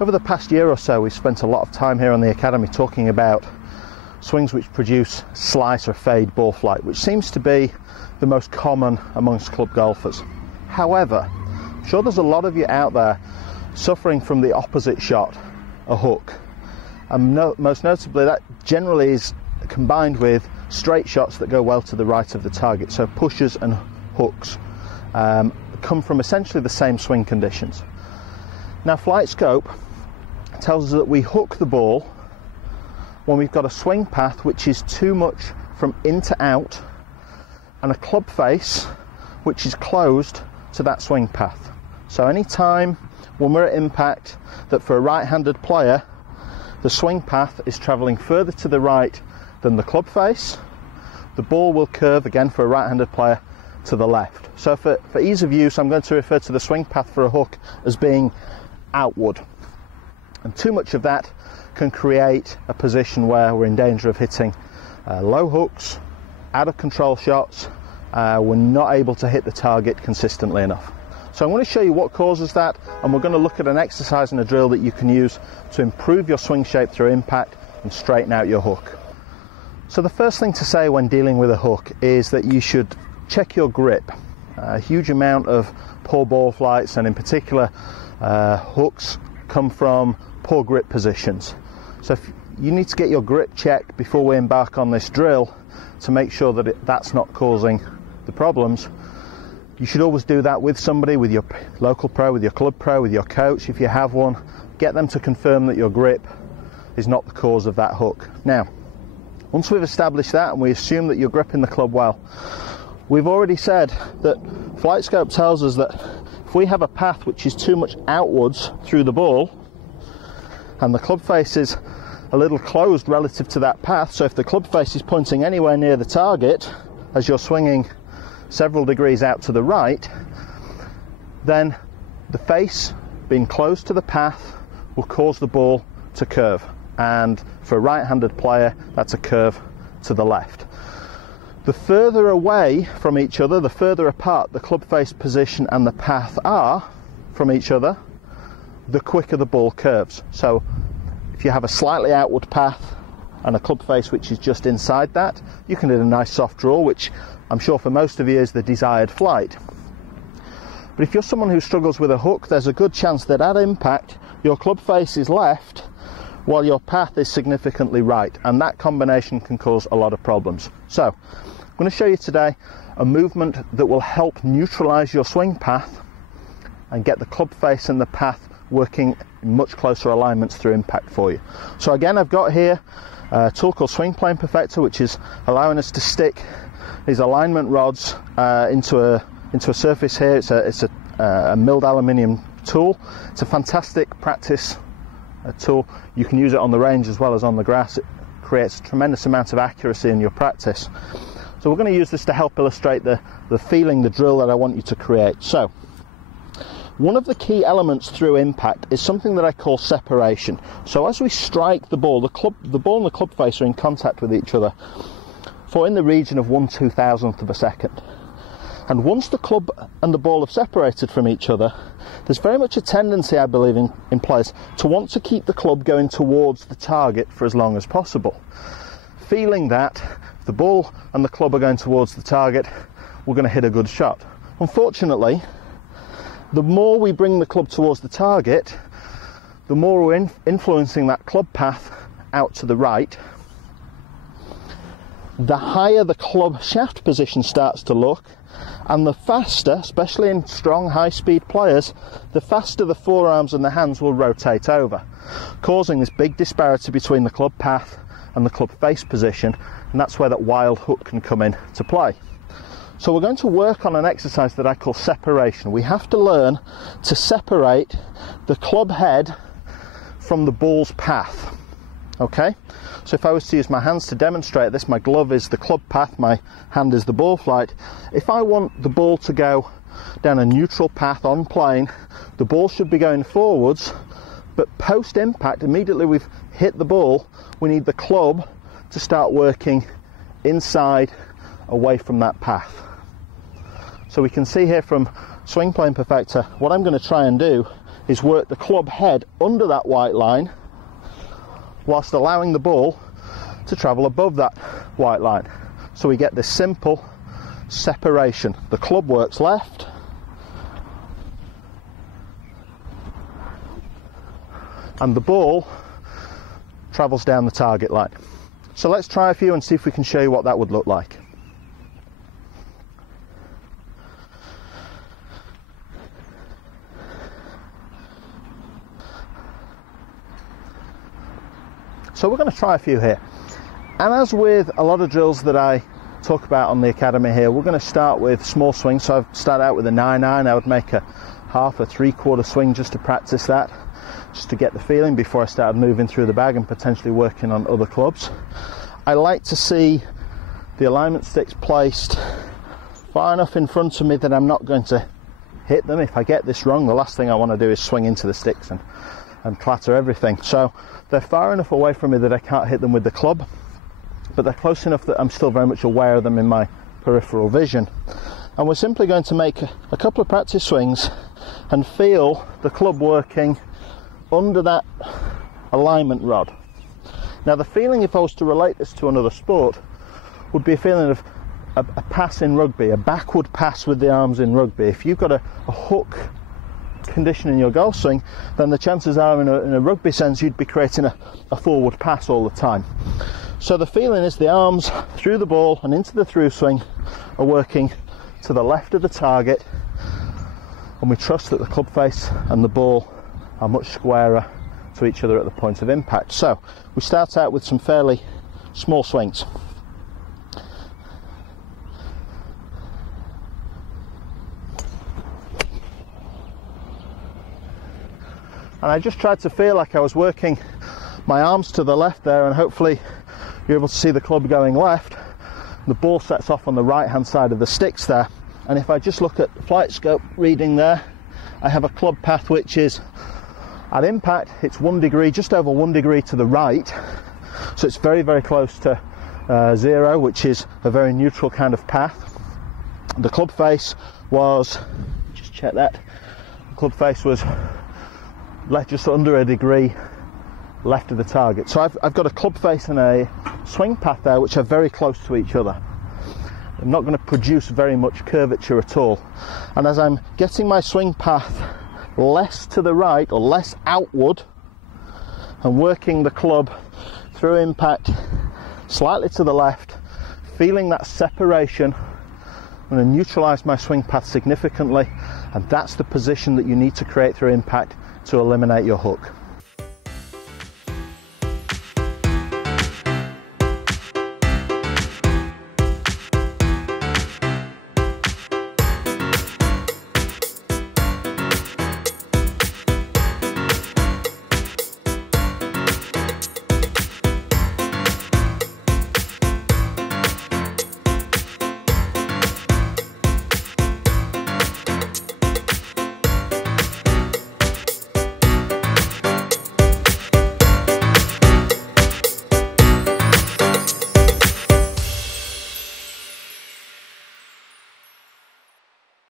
Over the past year or so, we've spent a lot of time here on the Academy talking about swings which produce slice or fade ball flight, which seems to be the most common amongst club golfers. However, I'm sure there's a lot of you out there suffering from the opposite shot, a hook. And most notably, that generally is combined with straight shots that go well to the right of the target. So pushers and hooks come from essentially the same swing conditions. Now, flight scope tells us that we hook the ball when we've got a swing path which is too much from in to out and a club face which is closed to that swing path. So any time when we're at impact that for a right-handed player the swing path is travelling further to the right than the club face, the ball will curve again for a right-handed player to the left. So for ease of use, I'm going to refer to the swing path for a hook as being outward. And too much of that can create a position where we're in danger of hitting low hooks, out of control shots. We're not able to hit the target consistently enough. So I'm going to show you what causes that, and we're going to look at an exercise and a drill that you can use to improve your swing shape through impact and straighten out your hook. So the first thing to say when dealing with a hook is that you should check your grip. A huge amount of poor ball flights, and in particular hooks, come from poor grip positions. So if you need to get your grip checked before we embark on this drill to make sure that that's not causing the problems. You should always do that with somebody, with your local pro, with your club pro, with your coach if you have one. Get them to confirm that your grip is not the cause of that hook. Now, once we've established that and we assume that you're gripping the club well, we've already said that flight scope tells us that if we have a path which is too much outwards through the ball and the club face is a little closed relative to that path, so if the club face is pointing anywhere near the target as you're swinging several degrees out to the right, then the face being close to the path will cause the ball to curve, and for a right-handed player that's a curve to the left. The further away from each other, the further apart the club face position and the path are from each other, the quicker the ball curves. So if you have a slightly outward path and a club face which is just inside that, you can hit a nice soft draw, which I'm sure for most of you is the desired flight. But if you're someone who struggles with a hook, there's a good chance that at impact your club face is left while your path is significantly right, and that combination can cause a lot of problems. So I'm going to show you today a movement that will help neutralize your swing path and get the club face and the path working in much closer alignments through impact for you. So again, I've got here a tool called Swing Plane Perfector, which is allowing us to stick these alignment rods into a surface here. It's a milled aluminium tool. It's a fantastic practice tool. You can use it on the range as well as on the grass. It creates a tremendous amount of accuracy in your practice. So we're going to use this to help illustrate the feeling, the drill that I want you to create. So one of the key elements through impact is something that I call separation. So as we strike the ball, the ball and the club face are in contact with each other for in the region of 1/2000th of a second. And once the club and the ball have separated from each other, there's very much a tendency, I believe, in players to want to keep the club going towards the target for as long as possible, feeling that if the ball and the club are going towards the target, we're going to hit a good shot. Unfortunately, the more we bring the club towards the target, the more we're influencing that club path out to the right, the higher the club shaft position starts to look, and the faster, especially in strong high-speed players, the faster the forearms and the hands will rotate over, causing this big disparity between the club path and the club face position, and that's where that wild hook can come in to play. So we're going to work on an exercise that I call separation. We have to learn to separate the club head from the ball's path. Okay? So if I was to use my hands to demonstrate this, my glove is the club path, my hand is the ball flight. If I want the ball to go down a neutral path on plane, the ball should be going forwards, but post impact, immediately we've hit the ball, we need the club to start working inside, away from that path. So we can see here from Swing Plane Perfector, what I'm going to try and do is work the club head under that white line whilst allowing the ball to travel above that white line. So we get this simple separation. The club works left, and the ball travels down the target line. So let's try a few and see if we can show you what that would look like. So we're going to try a few here. And as with a lot of drills that I talk about on the academy here, we're going to start with small swings. So I've started out with a 9-iron. I would make a half, a 3/4 swing just to practice that, just to get the feeling before I started moving through the bag and potentially working on other clubs. I like to see the alignment sticks placed far enough in front of me that I'm not going to hit them. If I get this wrong, the last thing I want to do is swing into the sticks and clatter everything. So they're far enough away from me that I can't hit them with the club, but they're close enough that I'm still very much aware of them in my peripheral vision. And we're simply going to make a couple of practice swings and feel the club working under that alignment rod. Now the feeling, if I was to relate this to another sport, would be a feeling of a pass in rugby, a backward pass with the arms in rugby. If you've got a hook condition in your golf swing, then the chances are in a rugby sense you'd be creating a forward pass all the time. So the feeling is the arms through the ball and into the through swing are working to the left of the target, and we trust that the club face and the ball are much squarer to each other at the point of impact. So we start out with some fairly small swings. And I just tried to feel like I was working my arms to the left there, and hopefully you're able to see the club going left. The ball sets off on the right hand side of the sticks there, and if I just look at the flight scope reading there, I have a club path which is at impact, it's 1 degree, just over 1 degree to the right, so it's very, very close to 0, which is a very neutral kind of path. The club face was, just check that, the club face was just under 1 degree left of the target. So I've got a club face and a swing path there which are very close to each other. I'm not going to produce very much curvature at all. And as I'm getting my swing path less to the right or less outward and working the club through impact slightly to the left, feeling that separation, I'm going to neutralise my swing path significantly, and that's the position that you need to create through impact to eliminate your hook.